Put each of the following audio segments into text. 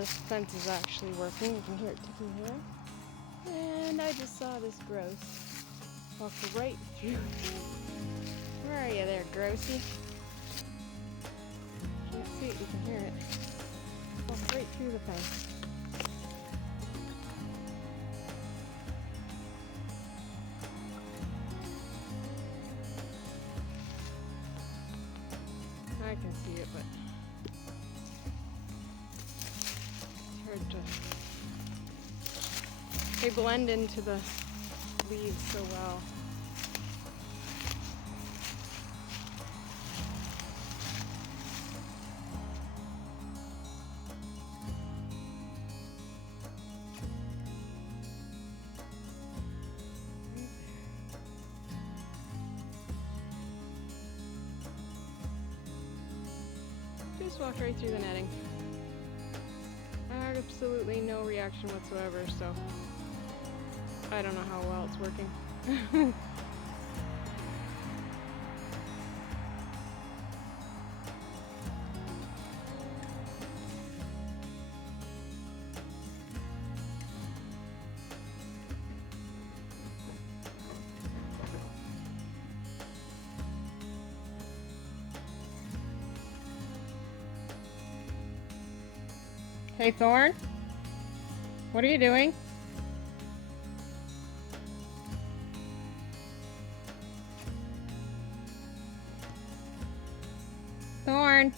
this fence is actually working. You can hear it ticking here. And I just saw this grouse walk right through. Where are you there, grousey? Can't see it, you can hear it. Walk right through the fence. I can see it, but it's hard to. They blend into the leaves so well. Just walked right through the netting. Absolutely no reaction whatsoever, so I don't know how well it's working. Hey Thorne, what are you doing? Thorne.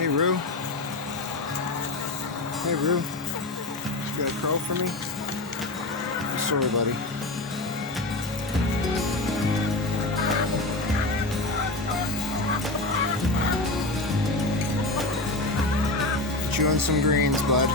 Hey, Roo. Hey, Roo. You got a crow for me? Sorry, buddy. Chewing some greens, bud.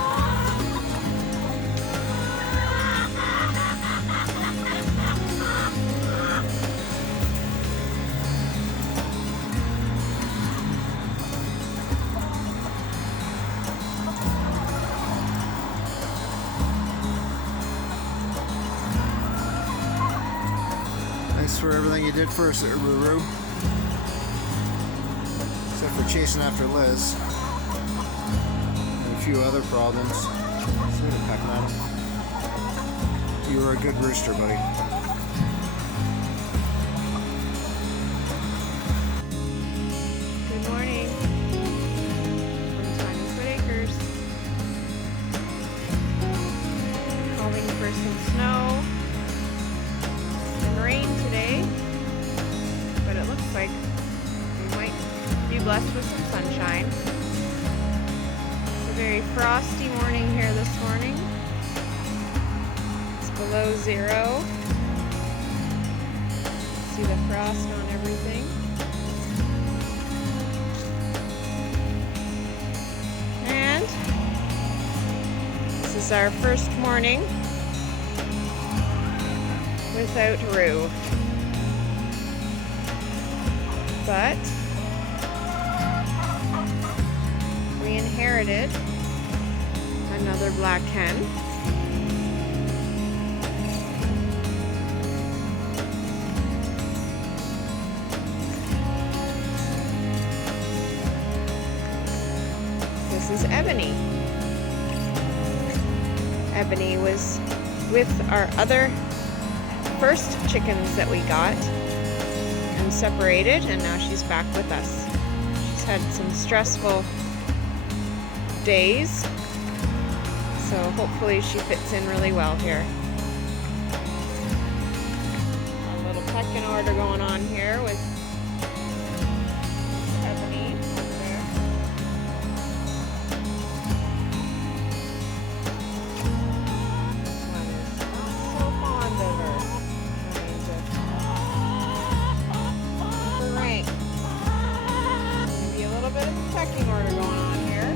Thanks for everything you did for us, Rudy Roo. Except for chasing after Liz. And a few other problems. See the pecking at him. You were a good rooster, buddy. Good morning. From Tiny Acres. Calling for some snow and rain today, but it looks like we might be blessed with some sunshine. It's a very frosty morning here this morning. It's below 0. See the frost on everything. And this is our first morning without Roo. But we inherited another black hen. This is Ebony. Ebony was with our other first chickens that we got and separated, and now she's back with us. She's had some stressful days, so hopefully she fits in really well here. A little pecking order going on here with Ebony over there. This one is not so fond of her. Right. Maybe a little bit of a pecking order going on here.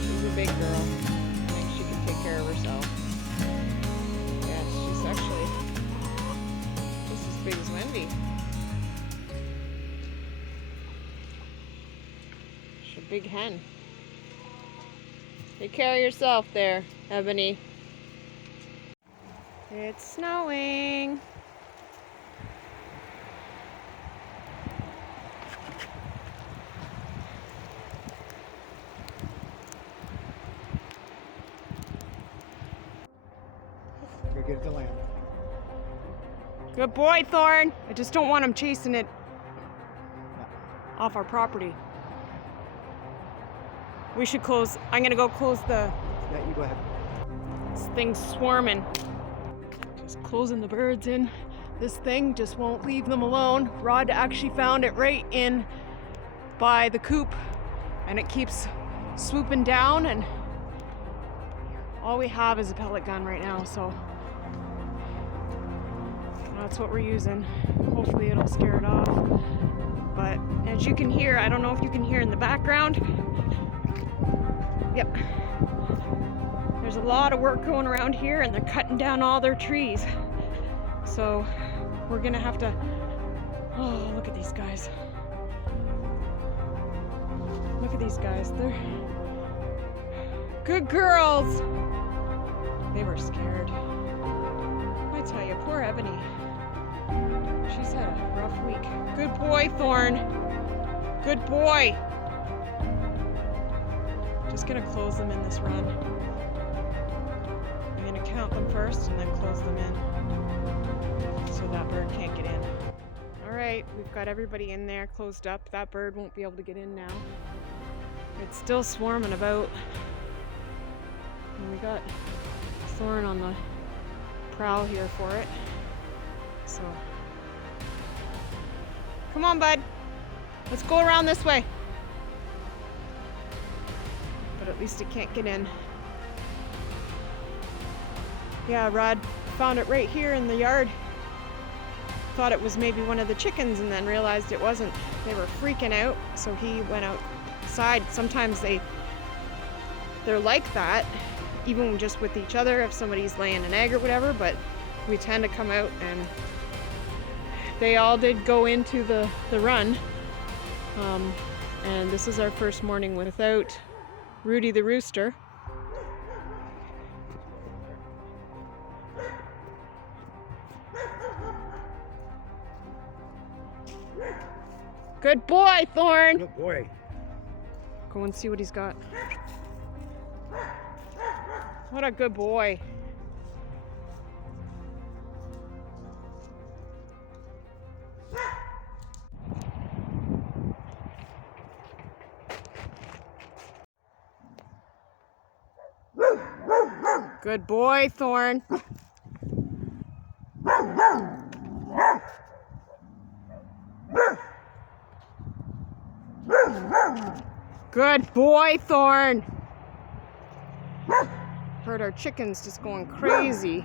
She's a big girl. I think she can take care of herself. Yes, she's actually just as big as Wendy. She's a big hen. Take care of yourself there, Ebony. It's snowing. Go get it to land. Good boy, Thorne. I just don't want him chasing it off our property. We should close. I'm gonna go close the. Yeah, you go ahead. This thing's swarming. Just closing the birds in. This thing just won't leave them alone. Rod actually found it right in by the coop, and it keeps swooping down, and all we have is a pellet gun right now, so that's what we're using. Hopefully it'll scare it off. But as you can hear, I don't know if you can hear in the background. Yep. There's a lot of work going around here, and they're cutting down all their trees. So we're gonna have to, oh, look at these guys. Look at these guys. They're good girls. They were scared. I tell you, poor Ebony. She's had a rough week. Good boy, Thorne. Good boy. Just gonna close them in this run. I'm gonna count them first and then close them in so that bird can't get in. All right. tight. We've got everybody in there closed up. That bird won't be able to get in now. It's still swarming about. And we got Thorne on the prowl here for it. So, come on, bud. Let's go around this way. But at least it can't get in. Yeah, Rod found it right here in the yard. Thought it was maybe one of the chickens and then realized it wasn't. They were freaking out, so he went outside. Sometimes they're like that, even just with each other if somebody's laying an egg or whatever, but we tend to come out, and they all did go into the run. And this is our first morning without Rudy the Rooster. Good boy, Thorne. Good boy. Go and see what he's got. What a good boy. Good boy, Thorne. Good boy, Thorne. Heard our chickens just going crazy.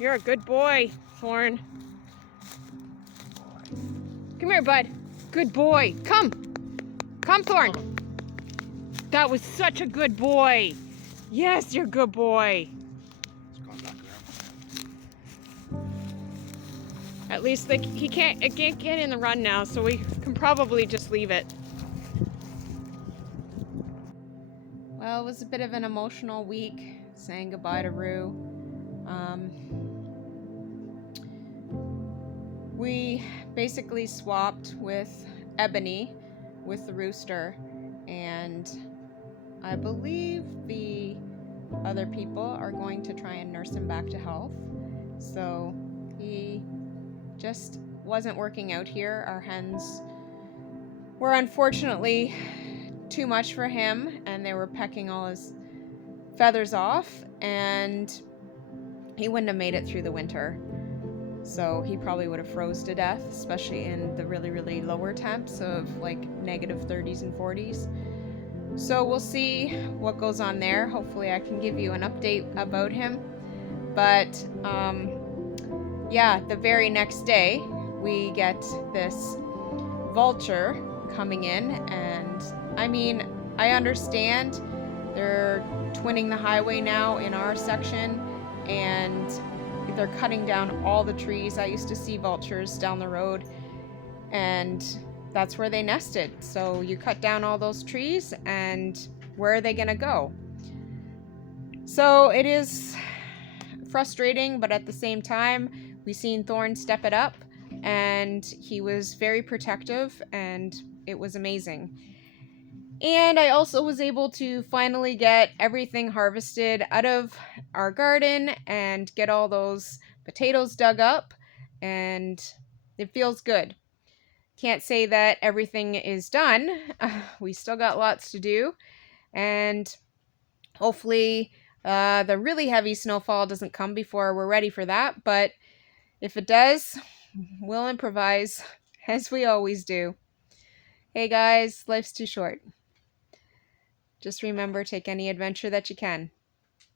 You're a good boy, Thorne. Come here, bud. Good boy. Come. Come, Thorne. That was such a good boy. Yes, you're a good boy. At least it can't get in the run now, so we can probably just leave it. Well, it was a bit of an emotional week saying goodbye to Roo. We basically swapped with Ebony with the Rooster, and I believe the other people are going to try and nurse him back to health. So he just wasn't working out here. Our hens were unfortunately too much for him, and they were pecking all his feathers off, and he wouldn't have made it through the winter. So he probably would have froze to death, especially in the really, really lower temps of like negative 30s and 40s. So we'll see what goes on there. Hopefully I can give you an update about him. But yeah, the very next day we get this vulture coming in, and I mean, I understand they're twinning the highway now in our section, and they're cutting down all the trees. I used to see vultures down the road, and that's where they nested. So you cut down all those trees, and where are they gonna go? So it is frustrating, but at the same time, we seen Thorne step it up, and he was very protective, and it was amazing. And I also was able to finally get everything harvested out of our garden and get all those potatoes dug up, and it feels good. Can't say that everything is done. We still got lots to do, and hopefully the really heavy snowfall doesn't come before we're ready for that, but if it does, we'll improvise as we always do. Hey guys, life's too short. Just remember, take any adventure that you can.